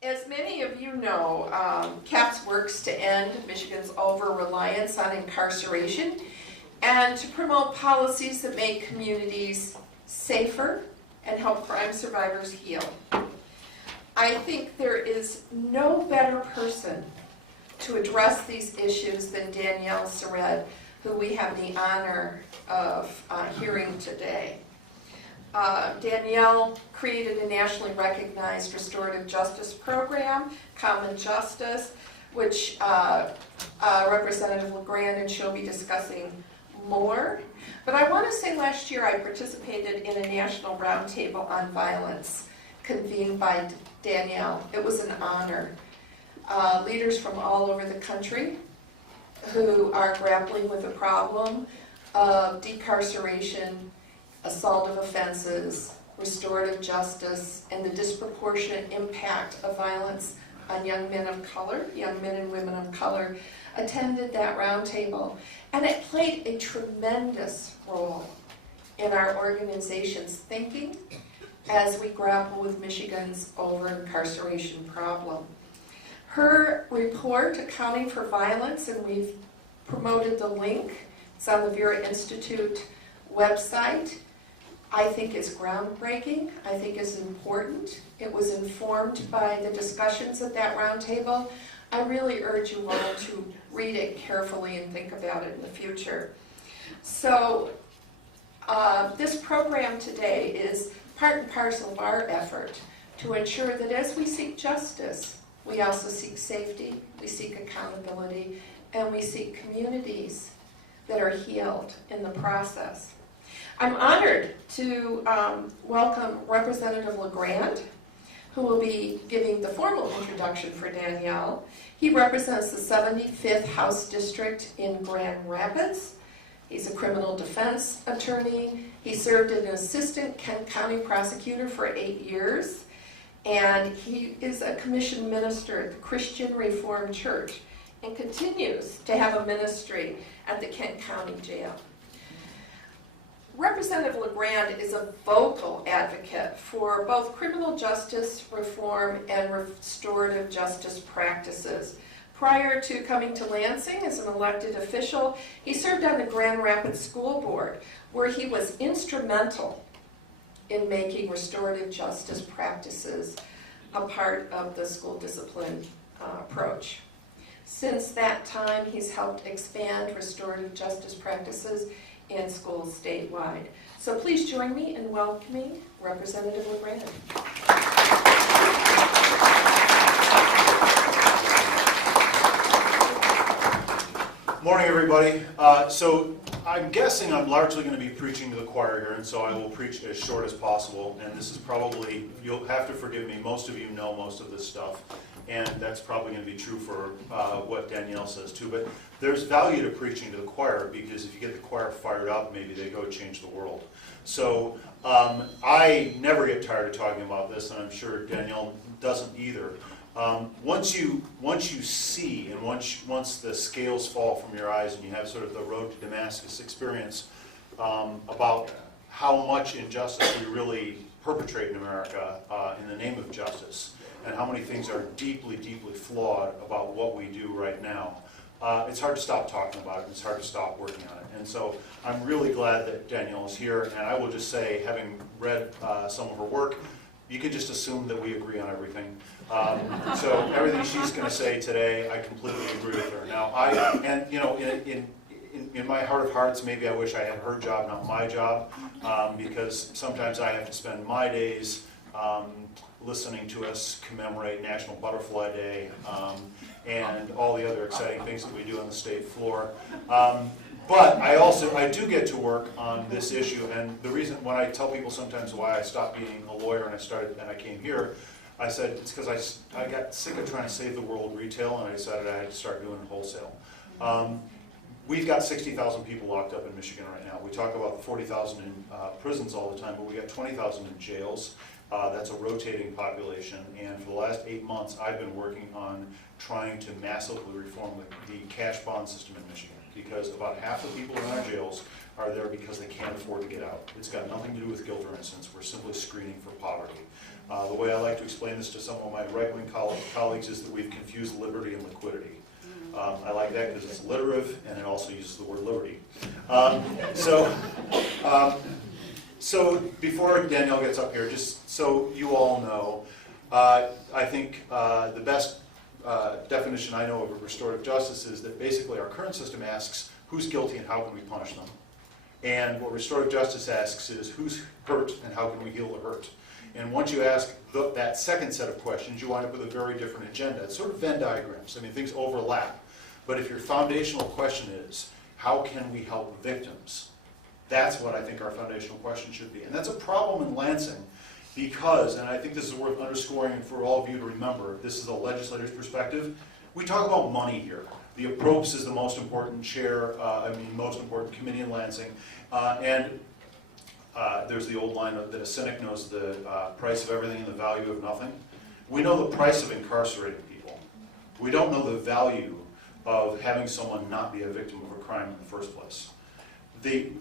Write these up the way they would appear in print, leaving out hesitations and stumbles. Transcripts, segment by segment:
As many of you know, CAPS works to end Michigan's over-reliance on incarceration and to promote policies that make communities safer and help crime survivors heal. I think there is no better person to address these issues than Danielle Sered, who we have the honor of hearing today. Danielle created a nationally recognized restorative justice program, Common Justice, which Representative LeGrand and she'll be discussing more. But I want to say last year I participated in a national roundtable on violence convened by Danielle. It was an honor. Leaders from all over the country who are grappling with the problem of decarceration, assault of offenses, restorative justice, and the disproportionate impact of violence on young men of color, young men and women of color, attended that roundtable. And it played a tremendous role in our organization's thinking as we grapple with Michigan's over-incarceration problem. Her report, Accounting for Violence, and we've promoted the link, it's on the Vera Institute website, I think is groundbreaking. I think is important. It was informed by the discussions at that roundtable. I really urge you all to read it carefully and think about it in the future. So this program today is part and parcel of our effort to ensure that as we seek justice, we also seek safety, we seek accountability, and we seek communities that are healed in the process. I'm honored to welcome Representative LeGrand, who will be giving the formal introduction for Danielle. He represents the 75th House District in Grand Rapids. He's a criminal defense attorney. He served as an assistant Kent County prosecutor for 8 years. And he is a commissioned minister at the Christian Reformed Church and continues to have a ministry at the Kent County Jail. Representative LeGrand is a vocal advocate for both criminal justice reform and restorative justice practices. Prior to coming to Lansing as an elected official, he served on the Grand Rapids School Board, where he was instrumental in making restorative justice practices a part of the school discipline approach. Since that time, he's helped expand restorative justice practices in schools statewide. So please join me in welcoming Representative LeGrand. Morning, everybody. So I'm guessing I'm largely going to be preaching to the choir here, and so I will preach as short as possible. And this is probably, you'll have to forgive me, most of you know most of this stuff, and that's probably going to be true for what Danielle says too. But there's value to preaching to the choir, because if you get the choir fired up, maybe they go change the world. So I never get tired of talking about this, and I'm sure Danielle doesn't either. Once you see, and once the scales fall from your eyes and you have sort of the road to Damascus experience about how much injustice we really perpetrate in America in the name of justice, and how many things are deeply, deeply flawed about what we do right now, it's hard to stop talking about it, and it's hard to stop working on it. And so I'm really glad that Danielle is here, and I will just say, having read some of her work, you can just assume that we agree on everything. So everything she's going to say today, I completely agree with her. Now, in my heart of hearts, maybe I wish I had her job, not my job, because sometimes I have to spend my days listening to us commemorate National Butterfly Day and all the other exciting things that we do on the state floor. But I do get to work on this issue, and the reason when I tell people sometimes why I stopped being a lawyer and I came here, I said it's because I got sick of trying to save the world retail, and I decided I had to start doing wholesale. We've got 60,000 people locked up in Michigan right now. We talk about the 40,000 in prisons all the time, but we got 20,000 in jails. That's a rotating population, and for the last 8 months, I've been working on trying to massively reform the cash bond system in Michigan, because about half the people in our jails are there because they can't afford to get out. It's got nothing to do with guilt or innocence. We're simply screening for poverty. The way I like to explain this to some of my right-wing colleagues is that we've confused liberty and liquidity. I like that because it's alliterative and it also uses the word liberty. So before Danielle gets up here, just so you all know, I think the best definition I know of restorative justice is that basically our current system asks who's guilty and how can we punish them. And what restorative justice asks is who's hurt and how can we heal the hurt. And once you ask that second set of questions, you wind up with a very different agenda. It's sort of Venn diagrams. I mean, things overlap. But if your foundational question is, how can we help victims? That's what I think our foundational question should be. And that's a problem in Lansing because, and I think this is worth underscoring for all of you to remember, this is a legislator's perspective, we talk about money here. The approps is the most important most important committee in Lansing. There's the old line that a cynic knows the price of everything and the value of nothing. We know the price of incarcerating people. We don't know the value of having someone not be a victim of a crime in the first place.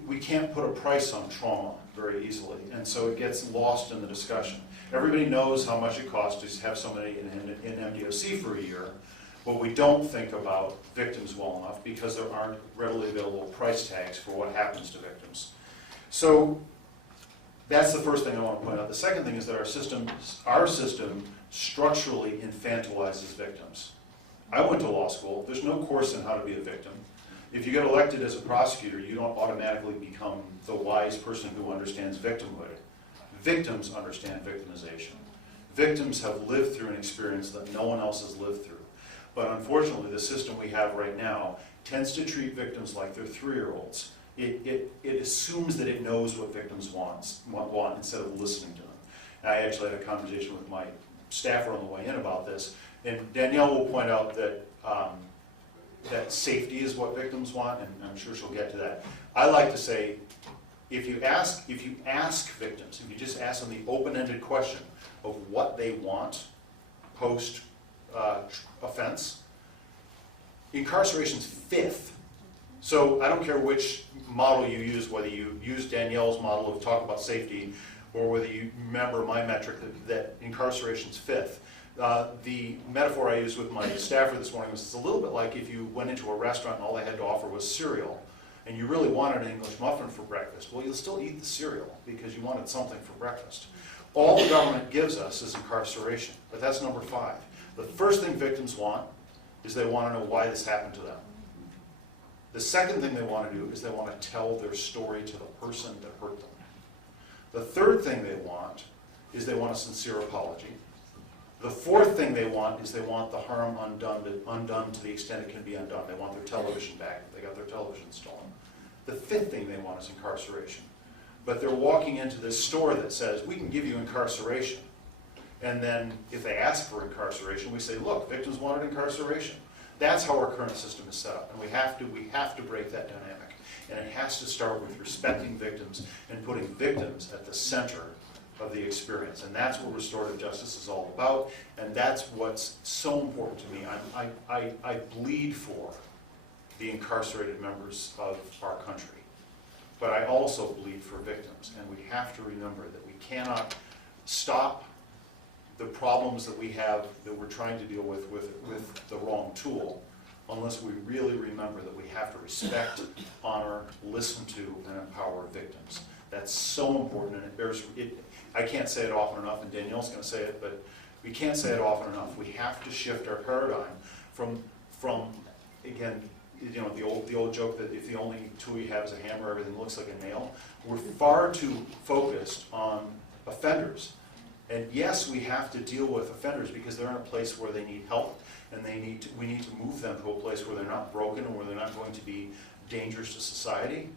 We can't put a price on trauma very easily, and so it gets lost in the discussion. Everybody knows how much it costs to have somebody in MDOC for a year, but we don't think about victims well enough because there aren't readily available price tags for what happens to victims. So that's the first thing I want to point out. The second thing is that our system structurally infantilizes victims. I went to law school. There's no course in how to be a victim. If you get elected as a prosecutor, you don't automatically become the wise person who understands victimhood. Victims understand victimization. Victims have lived through an experience that no one else has lived through. But unfortunately, the system we have right now tends to treat victims like they're 3-year-olds. It assumes that it knows what victims want instead of listening to them. And I actually had a conversation with my staffer on the way in about this, and Danielle will point out that that safety is what victims want, and I'm sure she'll get to that. I like to say, if you ask victims, if you just ask them the open-ended question of what they want post offense, incarceration's 5th. So I don't care which model you use, whether you use Danielle's model of talk about safety, or whether you remember my metric that incarceration's 5th. The metaphor I used with my staffer this morning was it's a little bit like if you went into a restaurant and all they had to offer was cereal, and you really wanted an English muffin for breakfast. Well, you'll still eat the cereal because you wanted something for breakfast. All the government gives us is incarceration, but that's number 5. The first thing victims want is they want to know why this happened to them. The second thing they want to do is they want to tell their story to the person that hurt them. The third thing they want is they want a sincere apology. The fourth thing they want is they want the harm undone to the extent it can be undone. They want their television back if they got their television stolen. The fifth thing they want is incarceration. But they're walking into this store that says, we can give you incarceration. And then if they ask for incarceration, we say, look, victims wanted incarceration. That's how our current system is set up. And we have to break that dynamic. And it has to start with respecting victims and putting victims at the center of the experience. And that's what restorative justice is all about. And that's what's so important to me. I bleed for the incarcerated members of our country. But I also bleed for victims. And we have to remember that we cannot stop the problems that we have that we're trying to deal with the wrong tool unless we really remember that we have to respect, honor, listen to, and empower victims. That's so important, and I can't say it often enough, and Danielle's going to say it, but we can't say it often enough. We have to shift our paradigm from again, you know, the old joke that if the only tool you have is a hammer, everything looks like a nail. We're far too focused on offenders. And yes, we have to deal with offenders because they're in a place where they need help, and we need to move them to a place where they're not broken and where they're not going to be dangerous to society.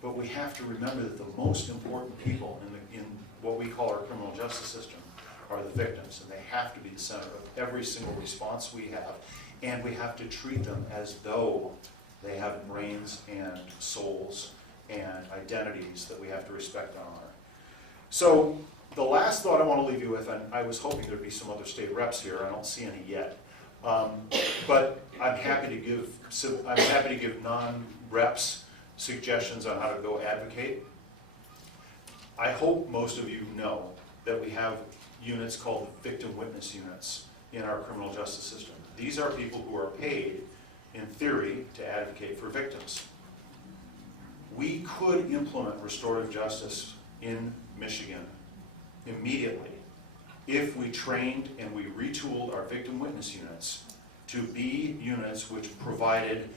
But we have to remember that the most important people in what we call our criminal justice system are the victims, and they have to be the center of every single response we have. And we have to treat them as though they have brains and souls and identities that we have to respect and honor. So the last thought I want to leave you with, and I was hoping there'd be some other state reps here. I don't see any yet, but I'm happy to give non-reps suggestions on how to go advocate. I hope most of you know that we have units called victim witness units in our criminal justice system. These are people who are paid, in theory, to advocate for victims. We could implement restorative justice in Michigan immediately if we trained and we retooled our victim witness units to be units which provided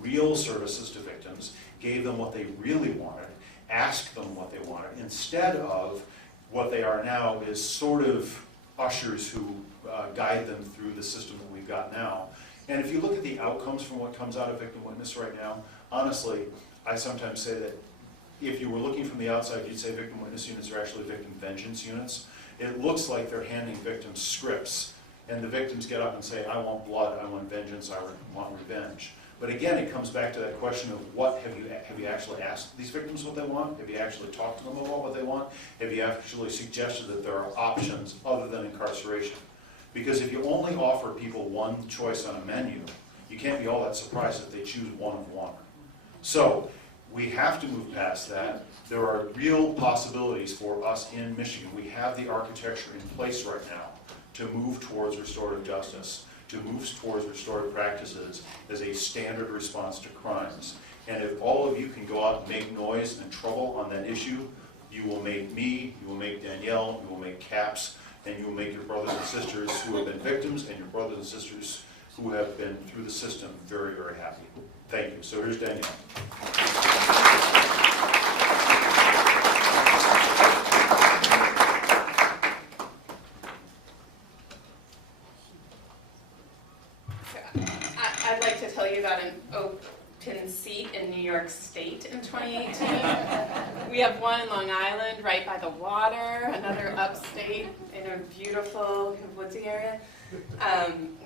real services to victims, gave them what they really wanted, asked them what they wanted, instead of what they are now is sort of ushers who guide them through the system that we've got now. And if you look at the outcomes from what comes out of victim witness right now, honestly, I sometimes say that if you were looking from the outside, you'd say victim witness units are actually victim vengeance units. It looks like they're handing victims scripts, and the victims get up and say, I want blood, I want vengeance, I want revenge. But again, it comes back to that question of what have you actually asked these victims what they want? Have you actually talked to them about what they want? Have you actually suggested that there are options other than incarceration? Because if you only offer people one choice on a menu, you can't be all that surprised if they choose one of one. So we have to move past that. There are real possibilities for us in Michigan. We have the architecture in place right now to move towards restorative justice, to move towards restorative practices as a standard response to crimes. And if all of you can go out and make noise and trouble on that issue, you will make me, you will make Danielle, you will make CAPS, and you will make your brothers and sisters who have been victims and your brothers and sisters who have been through the system very, very happy. Thank you. So here's Danielle. I'd like to tell you about an open seat in New York State in 2018. We have one in Long Island right by the water, another upstate in a beautiful woodsy area.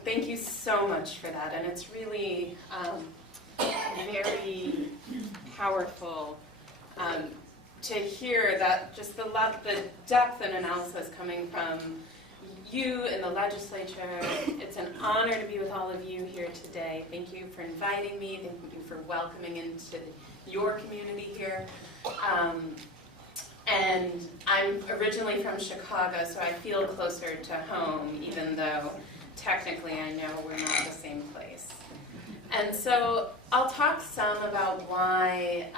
Thank you so much for that, and it's really very powerful to hear that just the depth and analysis coming from you in the legislature. It's an honor to be with all of you here today. Thank you for inviting me. Thank you for welcoming into your community here. And I'm originally from Chicago, so I feel closer to home, even though technically I know we're not the same place. And so I'll talk some about why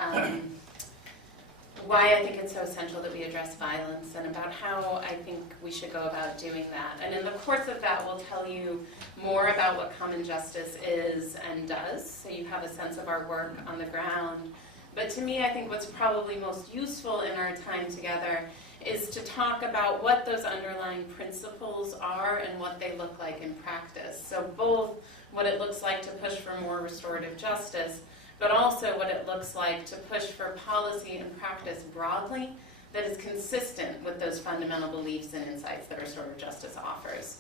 I think it's so essential that we address violence and about how I think we should go about doing that. And in the course of that, we'll tell you more about what common justice is and does, so you have a sense of our work on the ground. But to me, I think what's probably most useful in our time together is to talk about what those underlying principles are and what they look like in practice. So both what it looks like to push for more restorative justice, but also what it looks like to push for policy and practice broadly that is consistent with those fundamental beliefs and insights that restorative justice offers.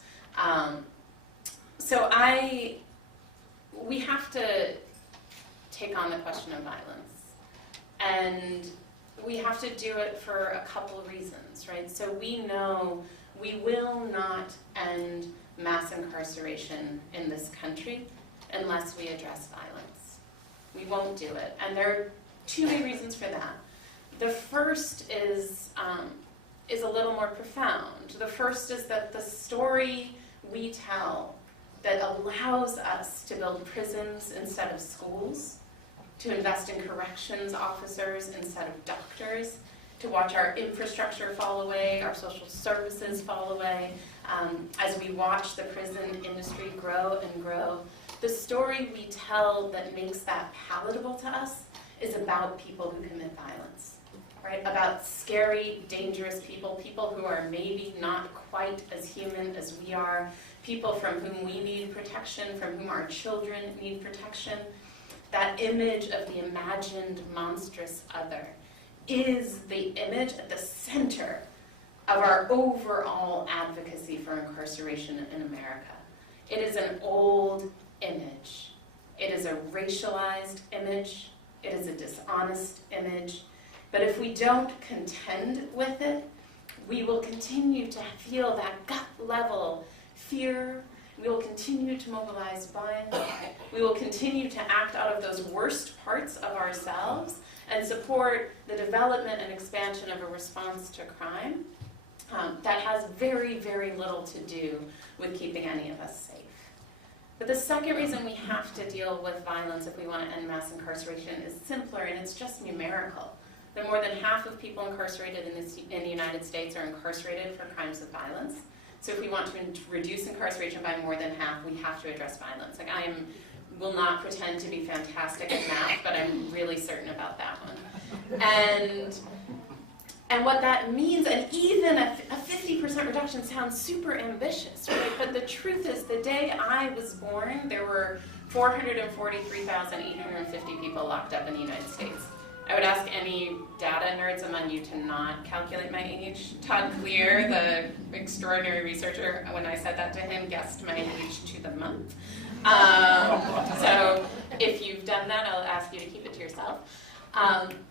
We have to take on the question of violence. And we have to do it for a couple of reasons, right? So we know we will not end mass incarceration in this country unless we address violence. We won't do it. And there are two main reasons for that. The first is a little more profound. The first is that the story we tell that allows us to build prisons instead of schools, to invest in corrections officers instead of doctors, to watch our infrastructure fall away, our social services fall away, as we watch the prison industry grow and grow. The story we tell that makes that palatable to us is about people who commit violence, right? About scary, dangerous people, people who are maybe not quite as human as we are, people from whom we need protection, from whom our children need protection. That image of the imagined monstrous other is the image at the center of our overall advocacy for incarceration in America. It is an old image. It is a racialized image. It is a dishonest image. But if we don't contend with it, we will continue to feel that gut level fear We will continue to mobilize funds. We will continue to act out of those worst parts of ourselves and support the development and expansion of a response to crime that has very, very little to do with keeping any of us safe. But the second reason we have to deal with violence if we want to end mass incarceration is simpler, and it's just numerical. That more than half of people incarcerated in the United States are incarcerated for crimes of violence. So if we want to reduce incarceration by more than half, we have to address violence. Like will not pretend to be fantastic at math, but I'm really certain about that one. And what that means, and even a 50% reduction sounds super ambitious, right? But the truth is, the day I was born, there were 443,850 people locked up in the United States. I would ask any data nerds among you to not calculate my age. Todd Clear, the extraordinary researcher, when I said that to him, guessed my age to the month. So if you've done that, I'll ask you to keep it to yourself.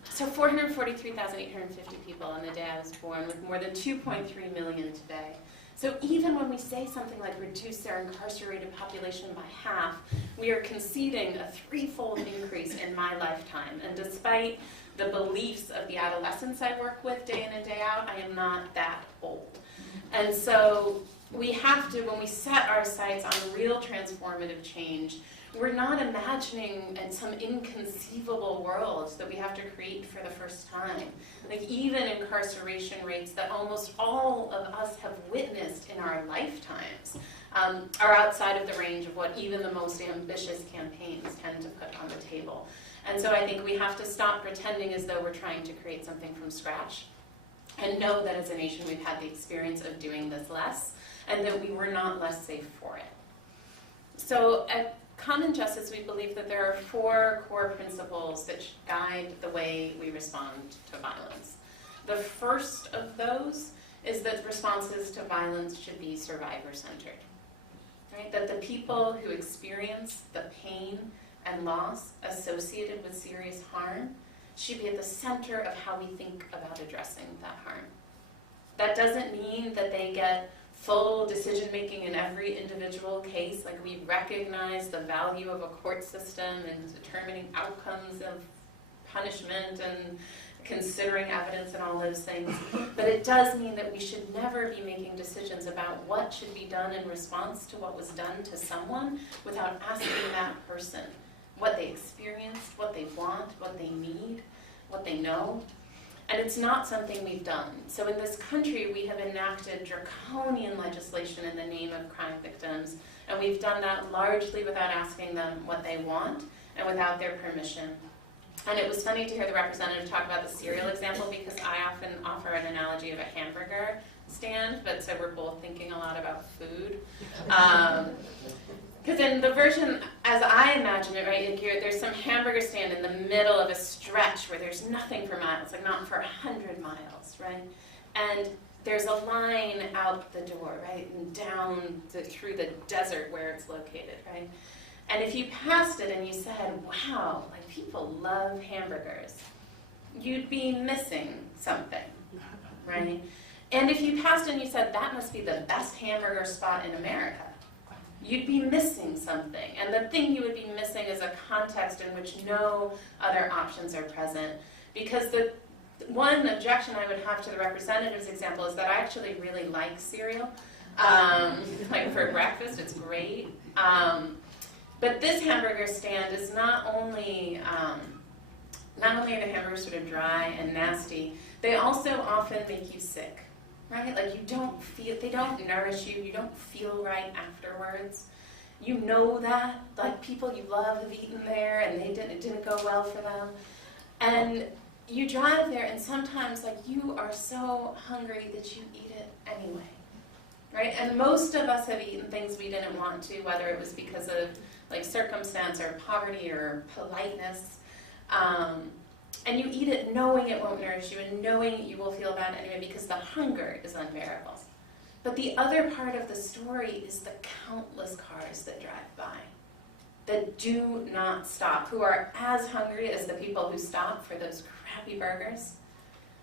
So 443,850 people on the day I was born, with more than 2.3 million today. So even when we say something like reduce our incarcerated population by half, we are conceding a threefold increase in my lifetime. And despite the beliefs of the adolescents I work with day in and day out, I am not that old. And so we have to, when we set our sights on real transformative change, we're not imagining some inconceivable world that we have to create for the first time. Like even incarceration rates that almost all of us have witnessed in our lifetimes are outside of the range of what even the most ambitious campaigns tend to put on the table. And so I think we have to stop pretending as though we're trying to create something from scratch and know that as a nation we've had the experience of doing this less and that we were not less safe for it. So at Common Justice, we believe that there are 4 core principles that guide the way we respond to violence. The first of those is that responses to violence should be survivor-centered. Right? That the people who experience the pain and loss associated with serious harm should be at the center of how we think about addressing that harm. That doesn't mean that they get full decision-making in every individual case. Like we recognize the value of a court system and determining outcomes of punishment and considering evidence and all those things. But it does mean that we should never be making decisions about what should be done in response to what was done to someone without asking that person what they experienced, what they want, what they need, what they know. And it's not something we've done. So in this country, we have enacted draconian legislation in the name of crime victims, and we've done that largely without asking them what they want and without their permission. And it was funny to hear the representative talk about the cereal example because I often offer an analogy of a hamburger stand, but so we're both thinking a lot about food. Because in the version, as I imagine it, right, there's some hamburger stand in the middle of a stretch where there's nothing for miles, like not for 100 miles, right? And there's a line out the door, right, and down through the desert where it's located, right? And if you passed it and you said, wow, like people love hamburgers, you'd be missing something, right? And if you passed it and you said, that must be the best hamburger spot in America, you'd be missing something. And the thing you would be missing is a context in which no other options are present. Because the one objection I would have to the representative's example is that I actually really like cereal. Like for breakfast, it's great. But this hamburger stand is not only are the hamburgers sort of dry and nasty, they also often make you sick. Right? Like they don't nourish you, you don't feel right afterwards. You know that, like people you love have eaten there and it didn't go well for them. And you drive there and sometimes like you are so hungry that you eat it anyway. Right? And most of us have eaten things we didn't want to, whether it was because of like circumstance or poverty or politeness. And you eat it knowing it won't nourish you and knowing you will feel bad anyway because the hunger is unbearable. But the other part of the story is the countless cars that drive by, that do not stop, who are as hungry as the people who stop for those crappy burgers,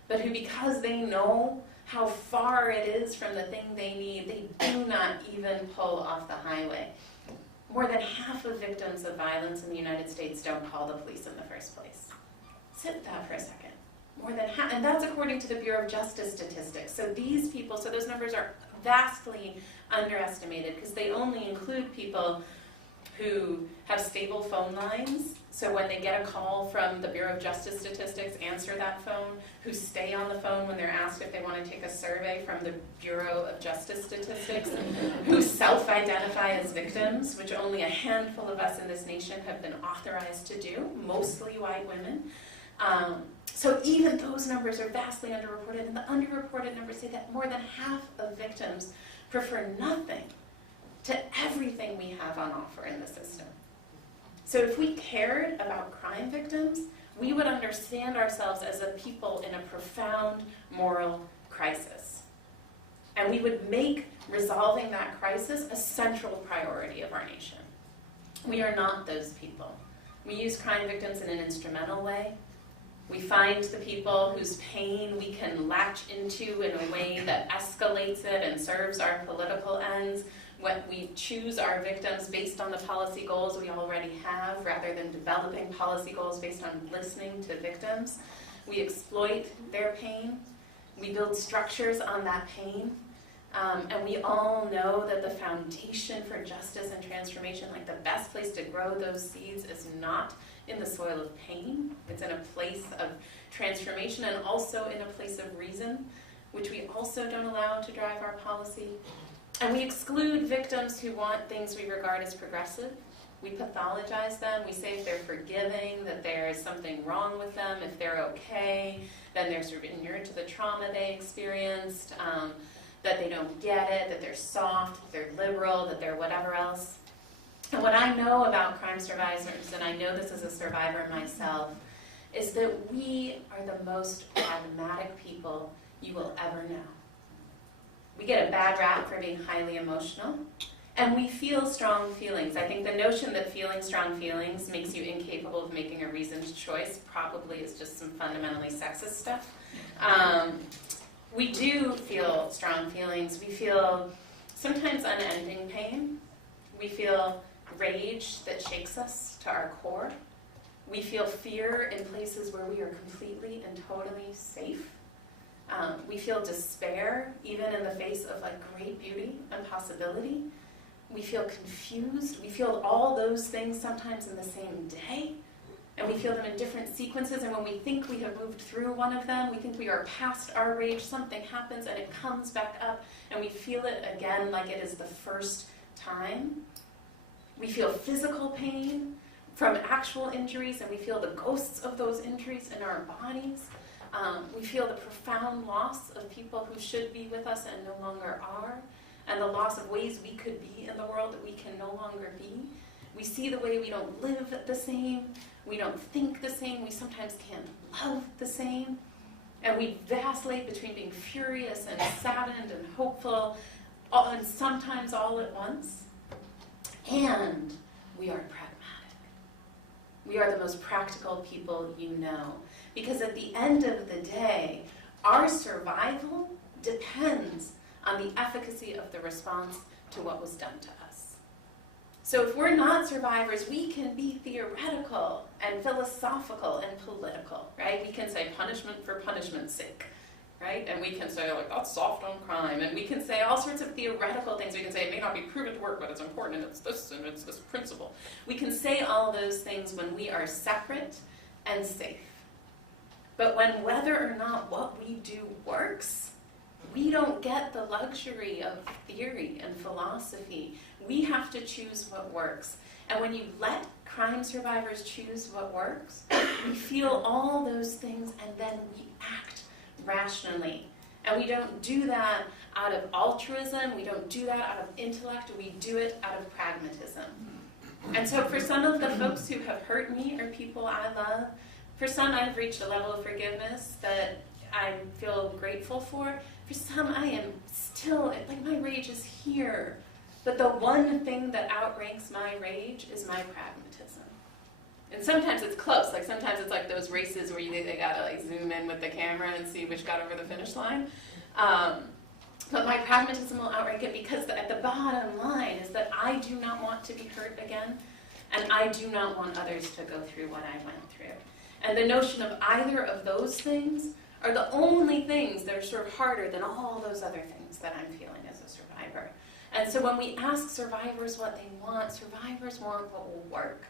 but who, because they know how far it is from the thing they need, they do not even pull off the highway. More than half of victims of violence in the United States don't call the police in the first place. Sit with that for a second. More than half, and that's according to the Bureau of Justice statistics. So these people, so those numbers are vastly underestimated because they only include people who have stable phone lines. So when they get a call from the Bureau of Justice statistics, answer that phone, who stay on the phone when they're asked if they want to take a survey from the Bureau of Justice statistics, who self-identify as victims, which only a handful of us in this nation have been authorized to do, mostly white women. So even those numbers are vastly underreported, and the underreported numbers say that more than half of victims prefer nothing to everything we have on offer in the system. So if we cared about crime victims, we would understand ourselves as a people in a profound moral crisis. And we would make resolving that crisis a central priority of our nation. We are not those people. We use crime victims in an instrumental way. We find the people whose pain we can latch into in a way that escalates it and serves our political ends. When we choose our victims based on the policy goals we already have, rather than developing policy goals based on listening to victims. We exploit their pain. We build structures on that pain. And we all know that the foundation for justice and transformation, like the best place to grow those seeds, is not in the soil of pain. It's in a place of transformation and also in a place of reason, which we also don't allow to drive our policy. And we exclude victims who want things we regard as progressive. We pathologize them. We say if they're forgiving, that there is something wrong with them. If they're okay, then they're sort of inured to the trauma they experienced, that they don't get it, that they're soft, that they're liberal, that they're whatever else. And what I know about crime survivors, and I know this as a survivor myself, is that we are the most pragmatic people you will ever know. We get a bad rap for being highly emotional, and we feel strong feelings. I think the notion that feeling strong feelings makes you incapable of making a reasoned choice probably is just some fundamentally sexist stuff. We do feel strong feelings. We feel sometimes unending pain. We feel rage that shakes us to our core. We feel fear in places where we are completely and totally safe. We feel despair, even in the face of like great beauty and possibility. We feel confused. We feel all those things sometimes in the same day, and we feel them in different sequences. And when we think we have moved through one of them, we think we are past our rage, something happens and it comes back up, and we feel it again like it is the first time. We feel physical pain from actual injuries, and we feel the ghosts of those injuries in our bodies. We feel the profound loss of people who should be with us and no longer are, and the loss of ways we could be in the world that we can no longer be. We see the way we don't live the same, we don't think the same, we sometimes can't love the same, and we vacillate between being furious and saddened and hopeful, and sometimes all at once. And we are pragmatic. We are the most practical people you know. Because at the end of the day, our survival depends on the efficacy of the response to what was done to us. So if we're not survivors, we can be theoretical and philosophical and political, right? We can say punishment for punishment's sake, right? And we can say, like, that's soft on crime. And we can say all sorts of theoretical things. We can say it may not be proven to work, but it's important, and it's this principle. We can say all those things when we are separate and safe. But when whether or not what we do works, we don't get the luxury of theory and philosophy. We have to choose what works. And when you let crime survivors choose what works, we feel all those things and then we act rationally. And we don't do that out of altruism, we don't do that out of intellect, we do it out of pragmatism. And so for some of the folks who have hurt me or people I love, for some I've reached a level of forgiveness that I feel grateful for. For some I am still, like my rage is here. But the one thing that outranks my rage is my pragmatism. And sometimes it's close, like sometimes it's like those races where they gotta like zoom in with the camera and see which got over the finish line. But my pragmatism will outright it, because at the bottom line is that I do not want to be hurt again, and I do not want others to go through what I went through. And the notion of either of those things are the only things that are sort of harder than all those other things that I'm feeling as a survivor. And so when we ask survivors what they want, survivors want what will work.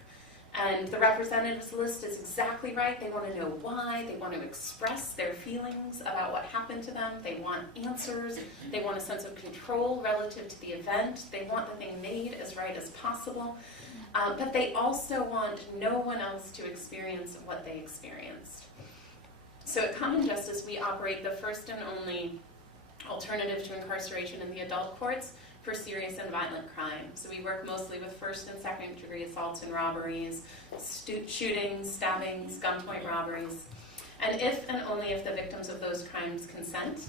And the representatives list is exactly right. They want to know why. They want to express their feelings about what happened to them. They want answers. They want a sense of control relative to the event. They want the thing made as right as possible. But they also want no one else to experience what they experienced. So at Common Justice, we operate the first and only alternative to incarceration in the adult courts for serious and violent crime. So we work mostly with first and second degree assaults and robberies, shootings, stabbings, gunpoint robberies. And if and only if the victims of those crimes consent,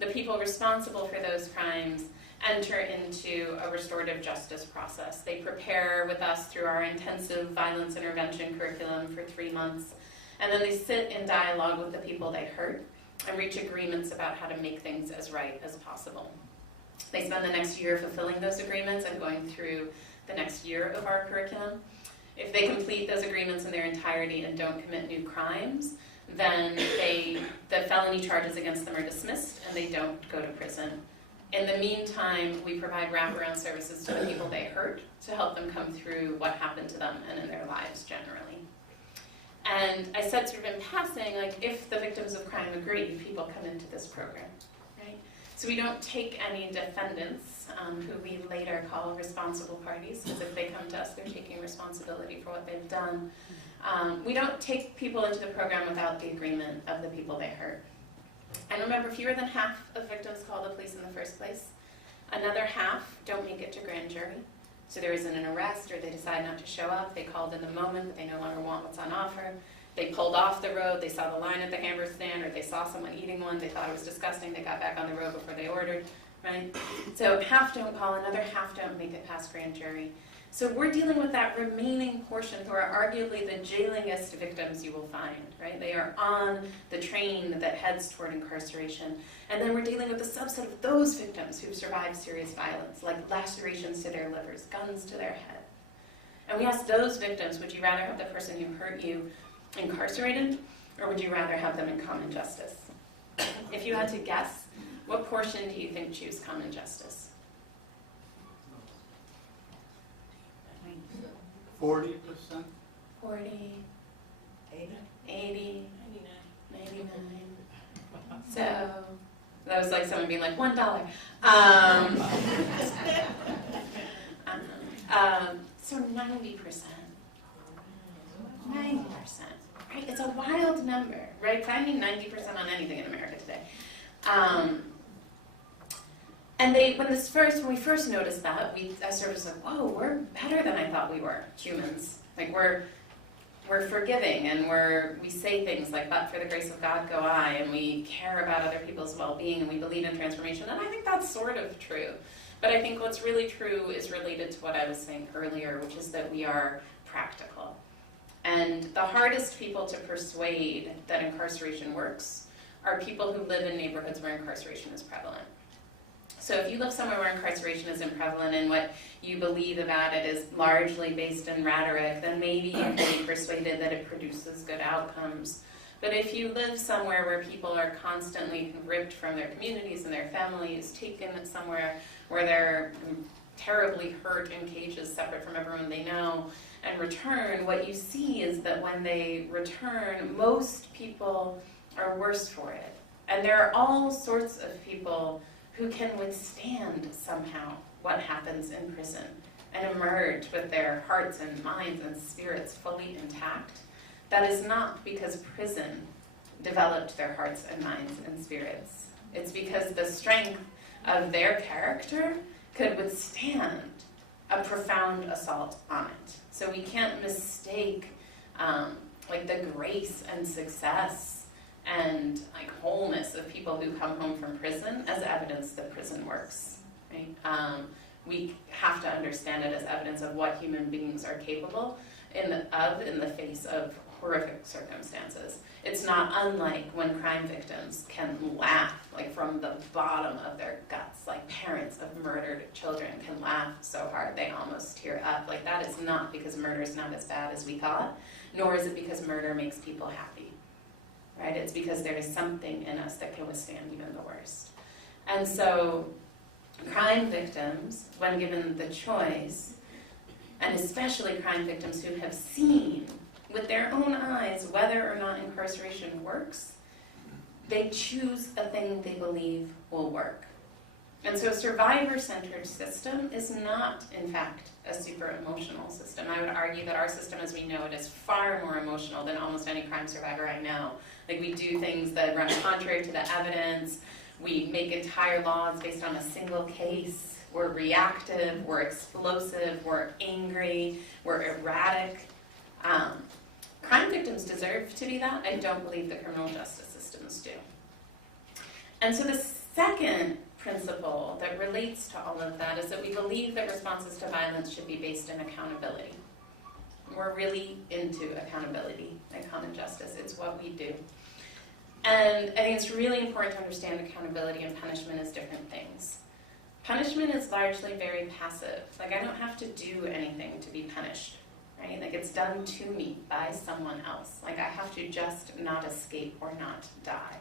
the people responsible for those crimes enter into a restorative justice process. They prepare with us through our intensive violence intervention curriculum for 3 months, and then they sit in dialogue with the people they hurt and reach agreements about how to make things as right as possible. They spend the next year fulfilling those agreements and going through the next year of our curriculum. If they complete those agreements in their entirety and don't commit new crimes, then the felony charges against them are dismissed and they don't go to prison. In the meantime, we provide wraparound services to the people they hurt to help them come through what happened to them and in their lives generally. And I said sort of in passing, like, if the victims of crime agree, people come into this program, right? So we don't take any defendants, who we later call responsible parties, because if they come to us, they're taking responsibility for what they've done. We don't take people into the program without the agreement of the people they hurt. And remember, fewer than half of victims call the police in the first place. Another half don't make it to grand jury. So there isn't an arrest, or they decide not to show up. They called in the moment, but they no longer want what's on offer. They pulled off the road, they saw the line at the hamburger stand, or they saw someone eating one, they thought it was disgusting, they got back on the road before they ordered, right? So half don't call, another half don't make it past grand jury. So we're dealing with that remaining portion who are arguably the jailingest victims you will find, right? They are on the train that heads toward incarceration. And then we're dealing with a subset of those victims who've survived serious violence, like lacerations to their livers, guns to their head. And we ask those victims, would you rather have the person who hurt you incarcerated, or would you rather have them in common justice? If you had to guess, what portion do you think choose common justice? 40%? 40, 80. 80, 99. So that was like someone being like, $1. So 90%. 90%. Right? It's a wild number, right? I mean 90% on anything in America today. And when we first noticed that, I sort of was like, whoa, we're better than I thought we were, humans. Like we're forgiving, and we say things like, but for the grace of God go I, and we care about other people's well-being, and we believe in transformation, and I think that's sort of true. But I think what's really true is related to what I was saying earlier, which is that we are practical. And the hardest people to persuade that incarceration works are people who live in neighborhoods where incarceration is prevalent. So if you live somewhere where incarceration isn't prevalent and what you believe about it is largely based in rhetoric, then maybe you can be persuaded that it produces good outcomes. But if you live somewhere where people are constantly ripped from their communities and their families, taken somewhere where they're terribly hurt in cages separate from everyone they know, and return, what you see is that when they return, most people are worse for it. And there are all sorts of people who can withstand somehow what happens in prison and emerge with their hearts and minds and spirits fully intact. That is not because prison developed their hearts and minds and spirits. It's because the strength of their character could withstand a profound assault on it. So we can't mistake like the grace and success and like wholeness of people who come home from prison as evidence that prison works. Right? We have to understand it as evidence of what human beings are capable in the face of horrific circumstances. It's not unlike when crime victims can laugh, like from the bottom of their guts, like parents of murdered children can laugh so hard they almost tear up. Like that is not because murder is not as bad as we thought, nor is it because murder makes people happy, right? It's because there is something in us that can withstand even the worst. And so crime victims, when given the choice, and especially crime victims who have seen with their own eyes whether or not incarceration works, they choose a thing they believe will work. And so a survivor-centered system is not, in fact, a super emotional system. I would argue that our system as we know it is far more emotional than almost any crime survivor I know. Like we do things that run contrary to the evidence, we make entire laws based on a single case, we're reactive, we're explosive, we're angry, we're erratic. Crime victims deserve to be that. I don't believe the criminal justice systems do. And so the second principle that relates to all of that is that we believe that responses to violence should be based in accountability. We're really into accountability at Common Justice. It's what we do. And I think it's really important to understand accountability and punishment as different things. Punishment is largely very passive. Like I don't have to do anything to be punished. Right? Like it's done to me by someone else. Like I have to just not escape or not die,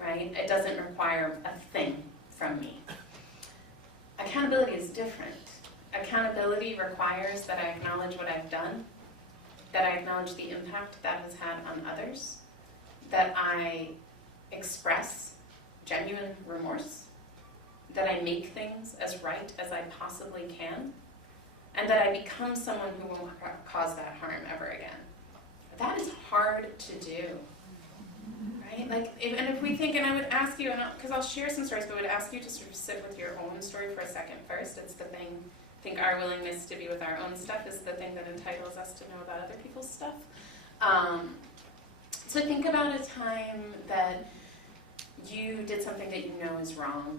right? It doesn't require a thing from me. Accountability is different. Accountability requires that I acknowledge what I've done, that I acknowledge the impact that has had on others, that I express genuine remorse, that I make things as right as I possibly can, and that I become someone who won't cause that harm ever again. That is hard to do, right? Like, if we think, and I would ask you, because I'll share some stories, but I would ask you to sort of sit with your own story for a second first. It's the thing, I think our willingness to be with our own stuff is the thing that entitles us to know about other people's stuff. So think about a time that you did something that you know is wrong,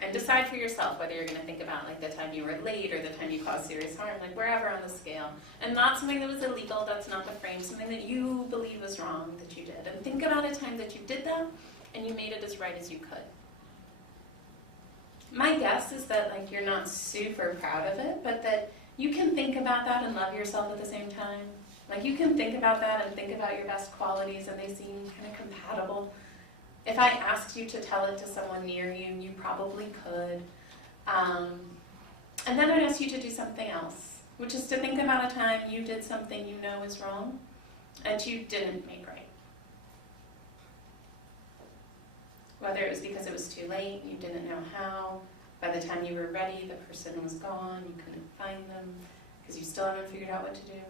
and decide for yourself whether you're going to think about like the time you were late or the time you caused serious harm, like wherever on the scale. And not something that was illegal, that's not the frame, something that you believe was wrong that you did. And think about a time that you did that and you made it as right as you could. My guess is that like you're not super proud of it, but that you can think about that and love yourself at the same time. Like you can think about that and think about your best qualities and they seem kind of compatible. If I asked you to tell it to someone near you, you probably could. And then I'd ask you to do something else, which is to think about a time you did something you know is wrong and you didn't make right. Whether it was because it was too late, you didn't know how, by the time you were ready, the person was gone, you couldn't find them, because you still haven't figured out what to do.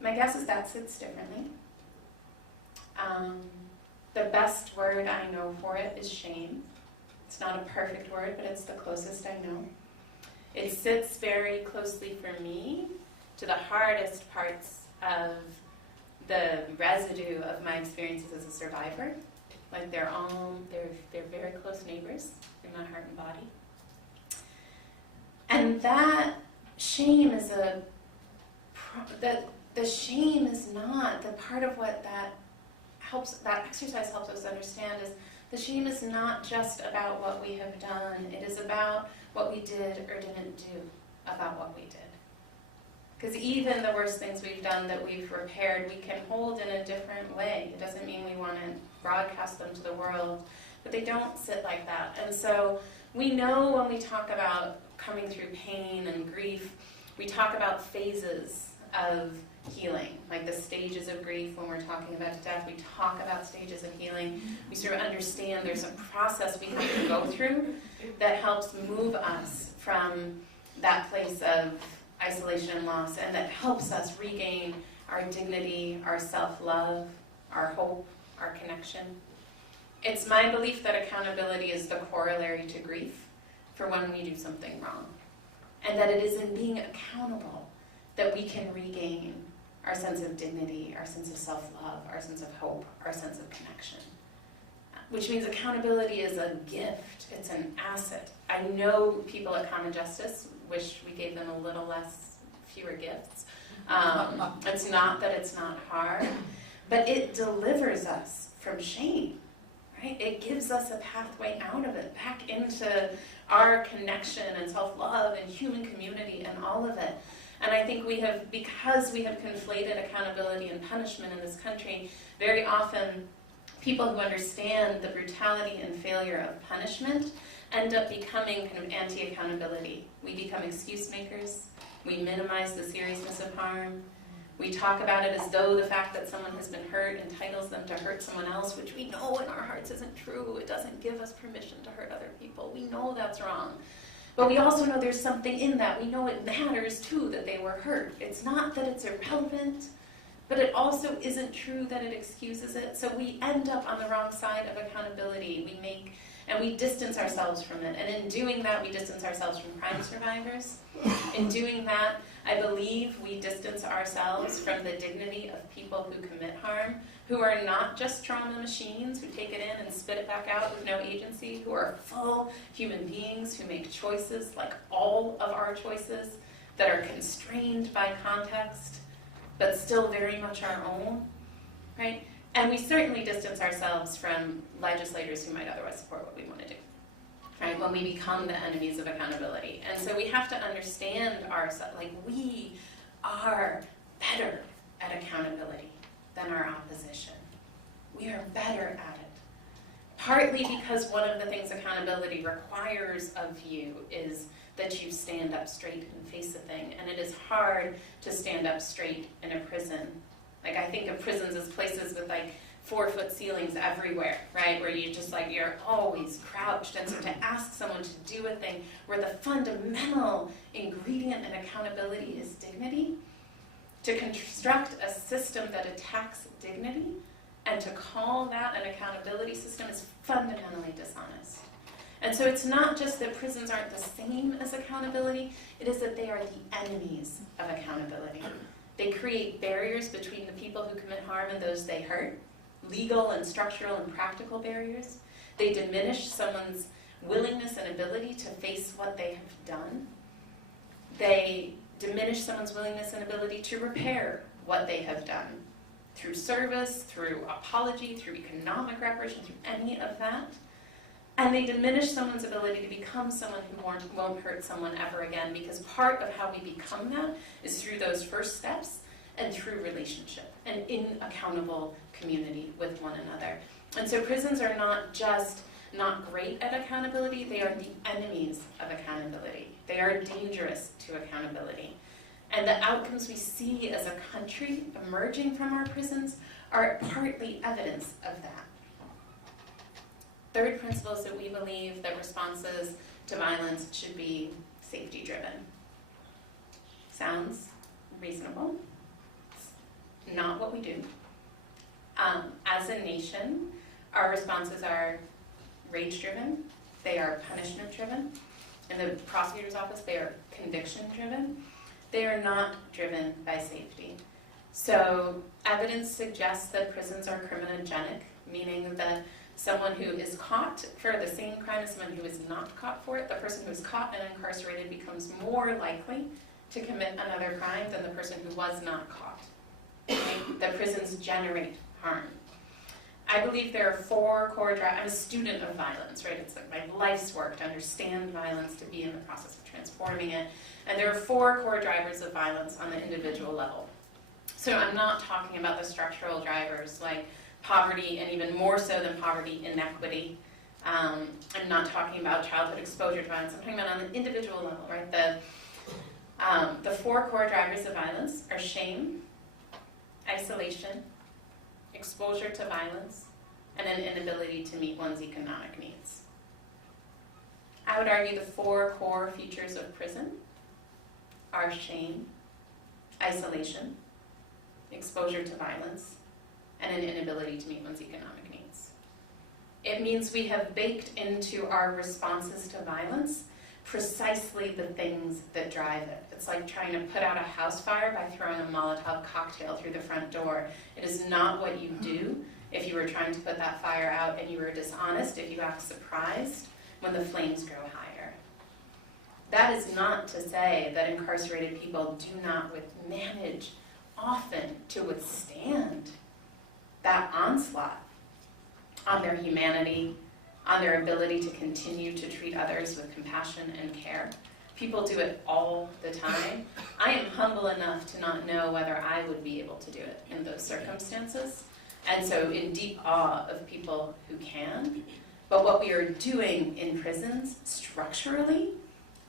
My guess is that sits differently. The best word I know for it is shame. It's not a perfect word, but it's the closest I know. It sits very closely for me to the hardest parts of the residue of my experiences as a survivor. Like they're very close neighbors in my heart and body. And that shame is the shame is not the part of what that exercise helps us understand is the shame is not just about what we have done. It is about what we did or didn't do about what we did. Because even the worst things we've done that we've repaired, we can hold in a different way. It doesn't mean we want to broadcast them to the world, but they don't sit like that. And so we know when we talk about coming through pain and grief, we talk about phases of healing, like the stages of grief. When we're talking about death, we talk about stages of healing. We sort of understand there's a process we have to go through that helps move us from that place of isolation and loss, and that helps us regain our dignity, our self-love, our hope, our connection. It's my belief that accountability is the corollary to grief for when we do something wrong, and that it is in being accountable that we can regain our sense of dignity, our sense of self-love, our sense of hope, our sense of connection. Which means accountability is a gift, it's an asset. I know people at Common Justice wish we gave them a little less fewer gifts. It's not that it's not hard, but it delivers us from shame, right? It gives us a pathway out of it, back into our connection and self-love and human community and all of it. And I think because we have conflated accountability and punishment in this country, very often people who understand the brutality and failure of punishment end up becoming kind of anti-accountability. We become excuse makers. We minimize the seriousness of harm. We talk about it as though the fact that someone has been hurt entitles them to hurt someone else, which we know in our hearts isn't true. It doesn't give us permission to hurt other people. We know that's wrong. But we also know there's something in that. We know it matters, too, that they were hurt. It's not that it's irrelevant, but it also isn't true that it excuses it. So we end up on the wrong side of accountability. We distance ourselves from it. And in doing that, we distance ourselves from crime survivors. In doing that, I believe we distance ourselves from the dignity of people who commit harm, who are not just trauma machines who take it in and spit it back out with no agency, who are full human beings who make choices like all of our choices that are constrained by context, but still very much our own, right? And we certainly distance ourselves from legislators who might otherwise support what we want to do, right? When we become the enemies of accountability. And so we have to understand ourselves, like we are better at accountability than our opposition. We are better at it. Partly because one of the things accountability requires of you is that you stand up straight and face a thing. And it is hard to stand up straight in a prison. Like I think of prisons as places with like 4-foot ceilings everywhere, right? Where you just like, you're always crouched. And so to ask someone to do a thing where the fundamental ingredient in accountability is dignity, to construct a system that attacks dignity and to call that an accountability system is fundamentally dishonest. And so it's not just that prisons aren't the same as accountability, it is that they are the enemies of accountability. They create barriers between the people who commit harm and those they hurt, legal and structural and practical barriers. They diminish someone's willingness and ability to face what they have done. They diminish someone's willingness and ability to repair what they have done through service, through apology, through economic reparation, through any of that. And they diminish someone's ability to become someone who won't hurt someone ever again, because part of how we become that is through those first steps and through relationship and in accountable community with one another. And so prisons are not just not great at accountability, they are the enemies of accountability. They are dangerous to accountability. And the outcomes we see as a country emerging from our prisons are partly evidence of that. Third principle is that we believe that responses to violence should be safety-driven. Sounds reasonable. It's not what we do. As a nation, our responses are rage-driven. They are punishment-driven. In the prosecutor's office, they are conviction-driven. They are not driven by safety. So evidence suggests that prisons are criminogenic, meaning that someone who is caught for the same crime as someone who is not caught for it, the person who is caught and incarcerated becomes more likely to commit another crime than the person who was not caught. Okay? The prisons generate harm. I believe there are 4 core drivers. I'm a student of violence, right? It's like my life's work to understand violence, to be in the process of transforming it. And there are 4 core drivers of violence on the individual level. So I'm not talking about the structural drivers like poverty, and even more so than poverty, inequity. I'm not talking about childhood exposure to violence. I'm talking about on an individual level, right? The 4 core drivers of violence are shame, isolation, exposure to violence, and an inability to meet one's economic needs. I would argue the 4 core features of prison are shame, isolation, exposure to violence, and an inability to meet one's economic needs. It means we have baked into our responses to violence precisely the things that drive it. It's like trying to put out a house fire by throwing a Molotov cocktail through the front door. It is not what you do if you were trying to put that fire out and you were dishonest, if you act surprised when the flames grow higher. That is not to say that incarcerated people do not manage often to withstand that onslaught on their humanity, on their ability to continue to treat others with compassion and care. People do it all the time. I am humble enough to not know whether I would be able to do it in those circumstances. And so in deep awe of people who can. But what we are doing in prisons structurally,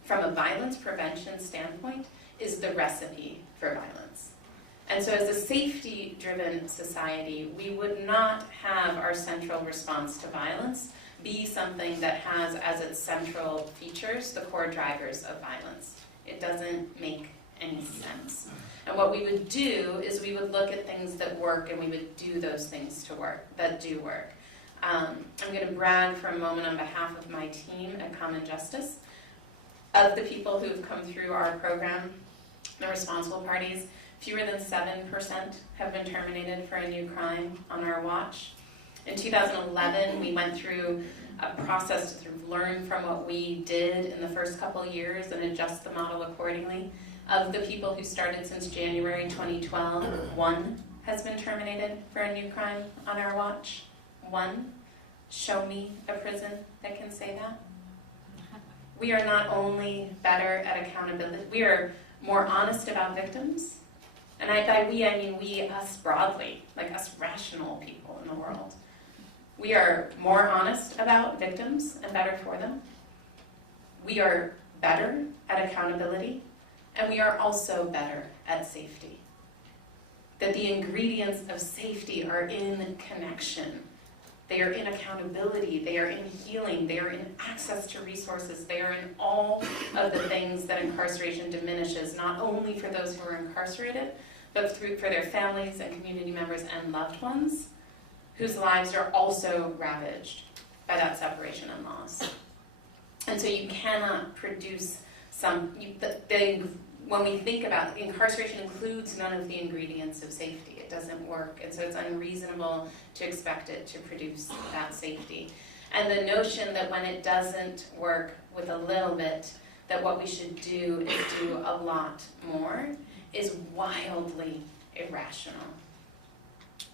from a violence prevention standpoint, is the recipe for violence. And so as a safety-driven society, we would not have our central response to violence be something that has as its central features the core drivers of violence. It doesn't make any sense. And what we would do is we would look at things that work, and we would do those things that do work. I'm going to brag for a moment on behalf of my team at Common Justice. Of the people who have come through our program, the responsible parties, fewer than 7% have been terminated for a new crime on our watch. In 2011, we went through a process to sort of learn from what we did in the first couple of years and adjust the model accordingly. Of the people who started since January 2012, 1 has been terminated for a new crime on our watch. 1. Show me a prison that can say that. We are not only better at accountability, we are more honest about victims. And by we, I mean we, us broadly, like us rational people in the world. We are more honest about victims and better for them. We are better at accountability, and we are also better at safety. That the ingredients of safety are in connection. They are in accountability, they are in healing, they are in access to resources, they are in all of the things that incarceration diminishes, not only for those who are incarcerated, but for their families and community members and loved ones, whose lives are also ravaged by that separation and loss. And so you cannot produce when we think about incarceration includes none of the ingredients of safety. It doesn't work, and so it's unreasonable to expect it to produce that safety. And the notion that when it doesn't work with a little bit, that what we should do is do a lot more is wildly irrational.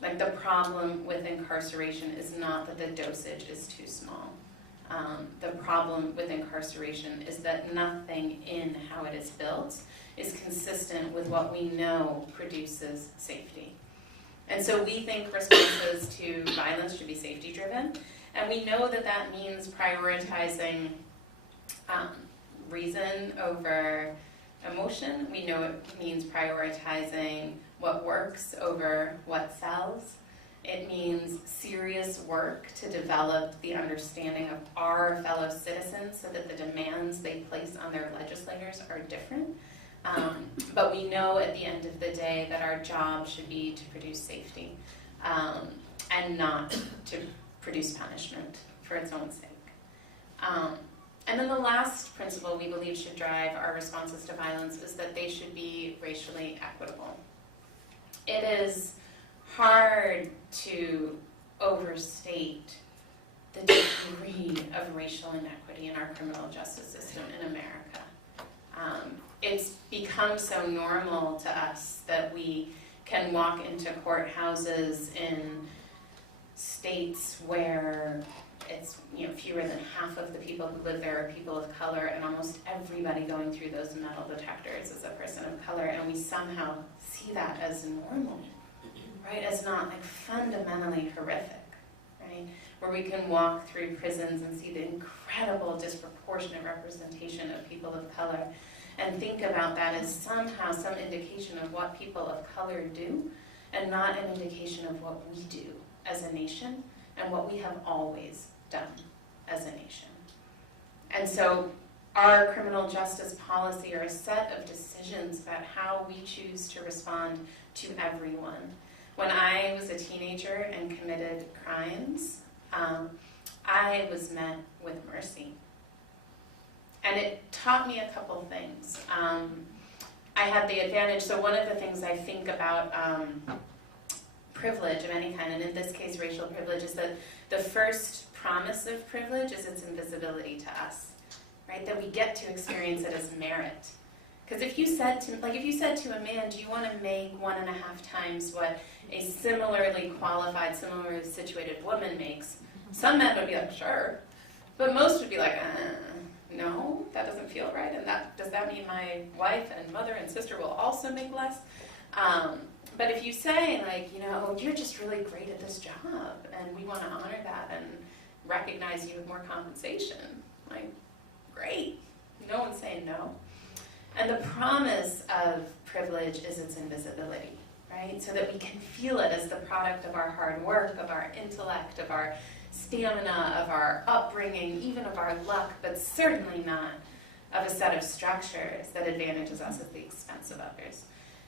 Like, the problem with incarceration is not that the dosage is too small. The problem with incarceration is that nothing in how it is built is consistent with what we know produces safety. And so we think responses to violence should be safety-driven, and we know that that means prioritizing reason over emotion. We know it means prioritizing what works over what sells. It means serious work to develop the understanding of our fellow citizens so that the demands they place on their legislators are different. But we know at the end of the day that our job should be to produce safety and not to produce punishment for its own sake. And then the last principle we believe should drive our responses to violence is that they should be racially equitable. It is hard to overstate the degree of racial inequity in our criminal justice system in America. It's become so normal to us that we can walk into courthouses in states where it's fewer than half of the people who live there are people of color, and almost everybody going through those metal detectors is a person of color, and we somehow see that as normal, right? As not like fundamentally horrific, right? Where we can walk through prisons and see the incredible disproportionate representation of people of color and think about that as somehow some indication of what people of color do and not an indication of what we do as a nation and what we have always done as a nation. And so our criminal justice policy are a set of decisions about how we choose to respond to everyone. When I was a teenager and committed crimes, I was met with mercy. And it taught me a couple things. I had the advantage, so one of the things I think about privilege of any kind, and in this case racial privilege, is that the first promise of privilege is its invisibility to us. right? That we get to experience it as merit. Because if you said to a man, do you want to make 1.5 times what a similarly qualified, similarly situated woman makes, some men would be like, sure. But most would be like, no, that doesn't feel right. And does that mean my wife and mother and sister will also make less? But if you say, like, you're just really great at this job, and we want to honor that and recognize you with more compensation, like, great. No one's saying no. And the promise of privilege is its invisibility, right? So that we can feel it as the product of our hard work, of our intellect, of our stamina, of our upbringing, even of our luck, but certainly not of a set of structures that advantages us at the expense of others.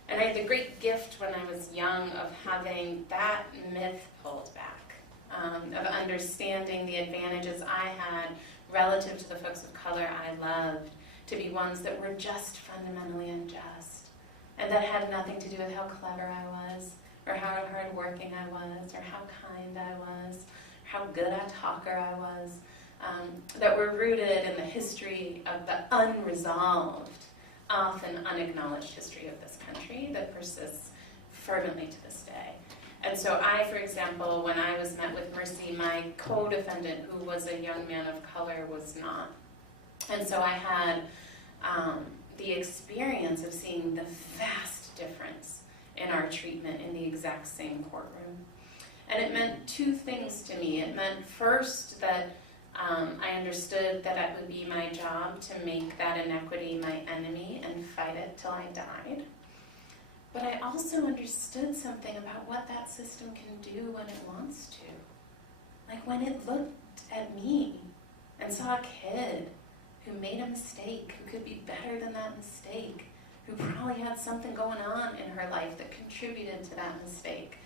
And I had the great gift when I was young of having that myth pulled back, of understanding the advantages I had relative to the folks of color I loved, to be ones that were just fundamentally unjust, and that had nothing to do with how clever I was, or how hardworking I was, or how kind I was, how good a talker I was, that were rooted in the history of the unresolved, often unacknowledged history of this country that persists fervently to this day. And so I, for example, when I was met with Mercy, my co-defendant, who was a young man of color, was not. And so I had the experience of seeing the vast difference in our treatment in the exact same courtroom. And it meant two things to me. It meant first that I understood that it would be my job to make that inequity my enemy and fight it till I died. But I also understood something about what that system can do when it wants to. Like when it looked at me and saw a kid who made a mistake, who could be better than that mistake, who probably had something going on in her life that contributed to that mistake,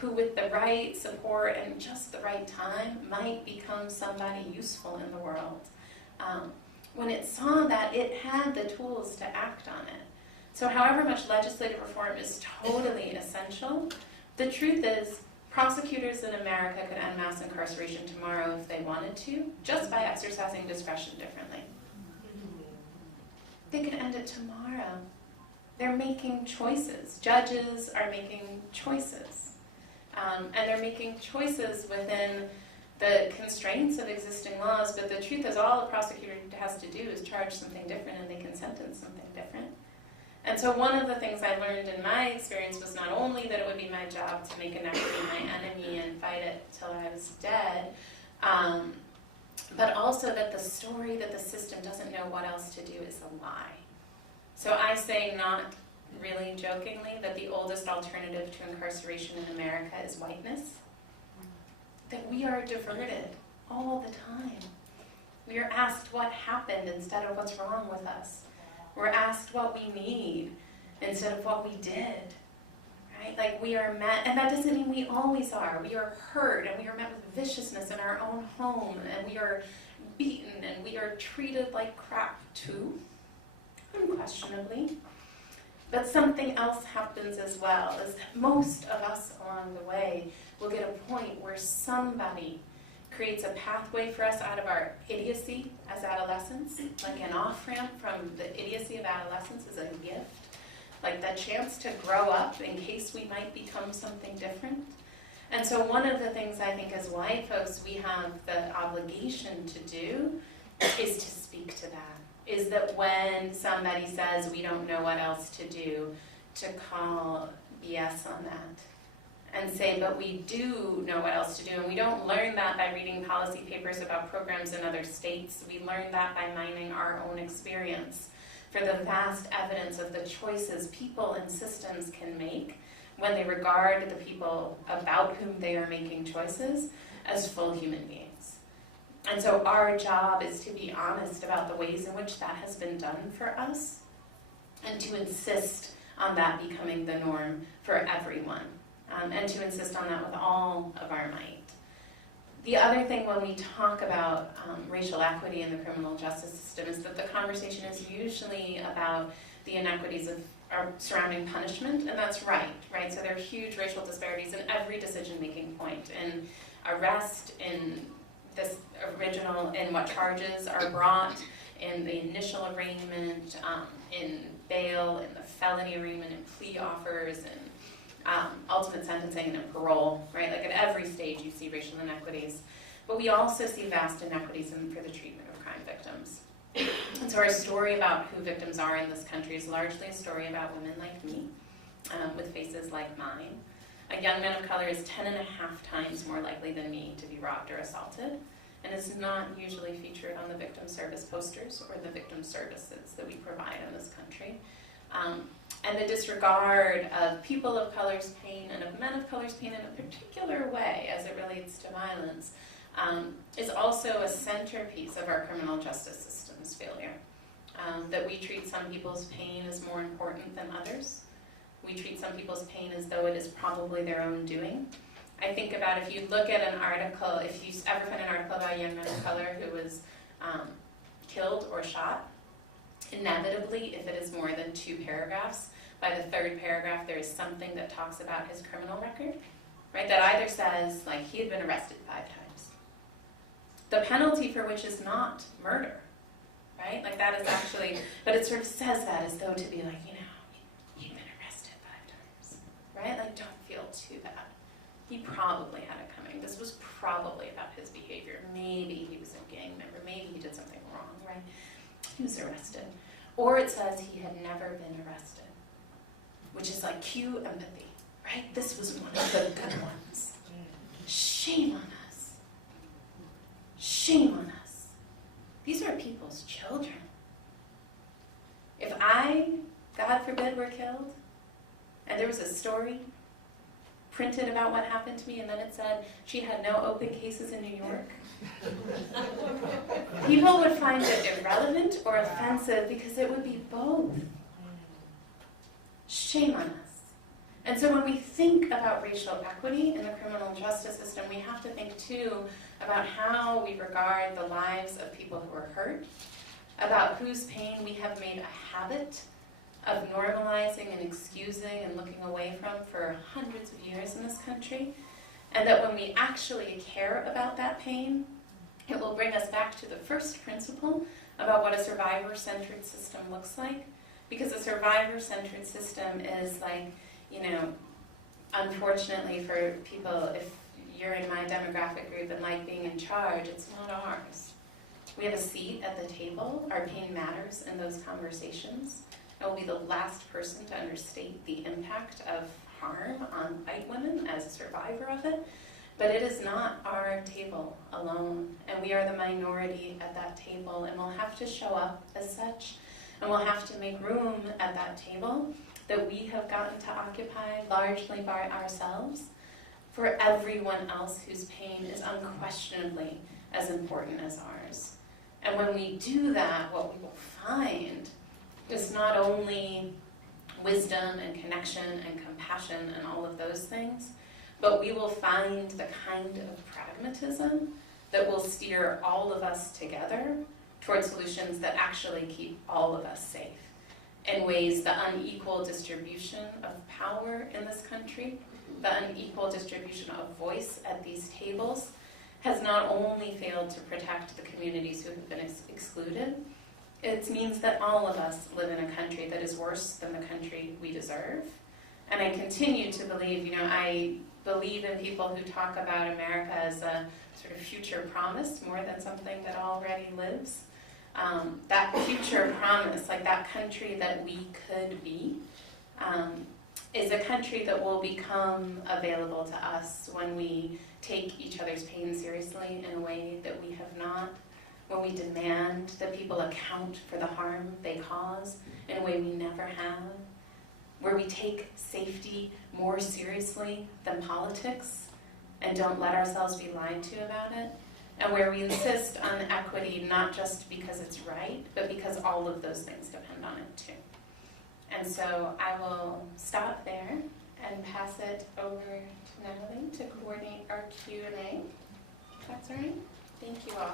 who with the right support and just the right time might become somebody useful in the world. When it saw that, it had the tools to act on it. So however much legislative reform is totally essential, the truth is prosecutors in America could end mass incarceration tomorrow if they wanted to, just by exercising discretion differently. They could end it tomorrow. They're making choices. Judges are making choices. And they're making choices within the constraints of existing laws, but the truth is all a prosecutor has to do is charge something different and they can sentence something different. And so one of the things I learned in my experience was not only that it would be my job to make inequity my enemy and fight it till I was dead, but also that the story that the system doesn't know what else to do is a lie. So I say, not really jokingly, that the oldest alternative to incarceration in America is whiteness. That we are diverted all the time. We are asked what happened instead of what's wrong with us. We're asked what we need instead of what we did, right? Like we are met, and that doesn't mean we always are. We are hurt, and we are met with viciousness in our own home, and we are beaten, and we are treated like crap too, unquestionably. But something else happens as well, is that most of us along the way will get a point where somebody creates a pathway for us out of our idiocy as adolescents, like an off-ramp from the idiocy of adolescence is a gift, like the chance to grow up in case we might become something different. And so one of the things I think as white folks we have the obligation to do is to speak to that, is that when somebody says we don't know what else to do, to call BS on that. And say, but we do know what else to do, and we don't learn that by reading policy papers about programs in other states. We learn that by mining our own experience for the vast evidence of the choices people and systems can make when they regard the people about whom they are making choices as full human beings. And so our job is to be honest about the ways in which that has been done for us, and to insist on that becoming the norm for everyone. And to insist on that with all of our might. The other thing when we talk about racial equity in the criminal justice system is that the conversation is usually about the inequities of our surrounding punishment, and that's right? So there are huge racial disparities in every decision-making point, in arrest, in this original in what charges are brought in the initial arraignment, in bail, in the felony arraignment, in plea offers, in ultimate sentencing, and in parole, right? Like at every stage you see racial inequities. But we also see vast inequities for the treatment of crime victims. And so our story about who victims are in this country is largely a story about women like me, with faces like mine. A young man of color is 10.5 times more likely than me to be robbed or assaulted, and is not usually featured on the victim service posters or the victim services that we provide in this country. And the disregard of people of color's pain and of men of color's pain in a particular way as it relates to violence is also a centerpiece of our criminal justice system's failure. That we treat some people's pain as more important than others. We treat some people's pain as though it is probably their own doing. I think about if you look at an article, if you ever find an article about a young man of color who was killed or shot, inevitably, if it is more than 2 paragraphs, by the 3rd paragraph there is something that talks about his criminal record, right? That either says, like, he had been arrested 5 times. The penalty for which is not murder, right? Like that is actually, but it sort of says that as though to be like, you know, he'd been arrested 5 times, right? Like, don't feel too bad. He probably had it coming. This was probably about his behavior. Maybe he was a gang member. Maybe he did something wrong, right? He was arrested. Or it says he had never been arrested, which is like cue empathy, right? This was one of the good ones. Shame on us. Shame on us. These are people's children. If I, God forbid, were killed, and there was a story printed about what happened to me, and then it said she had no open cases in New York, people would find it irrelevant or offensive because it would be both. Shame on us. And so when we think about racial equity in the criminal justice system, we have to think too about how we regard the lives of people who are hurt, about whose pain we have made a habit of normalizing and excusing and looking away from for hundreds of years in this country, and that when we actually care about that pain, it will bring us back to the first principle about what a survivor-centered system looks like, because a survivor-centered system is like, you know, unfortunately for people, if you're in my demographic group and like being in charge, it's not ours. We have a seat at the table. Our pain matters in those conversations. I will be the last person to understate the impact of harm on white women as a survivor of it, but it is not our table alone, and we are the minority at that table, and we'll have to show up as such, and we'll have to make room at that table that we have gotten to occupy largely by ourselves for everyone else whose pain is unquestionably as important as ours. And when we do that, what we will find is not only wisdom and connection and compassion and all of those things, but we will find the kind of pragmatism that will steer all of us together toward solutions that actually keep all of us safe. In ways, the unequal distribution of power in this country, the unequal distribution of voice at these tables, has not only failed to protect the communities who have been excluded, it means that all of us live in a country that is worse than the country we deserve. And I continue to believe, I believe in people who talk about America as a sort of future promise more than something that already lives. That future promise, like that country that we could be, is a country that will become available to us when we take each other's pain seriously in a way that we have not, when we demand that people account for the harm they cause in a way we never have, where we take safety more seriously than politics and don't let ourselves be lied to about it, and where we insist on equity not just because it's right, but because all of those things depend on it too. And so I will stop there and pass it over to Natalie to coordinate our Q&A. That's all right. Thank you all.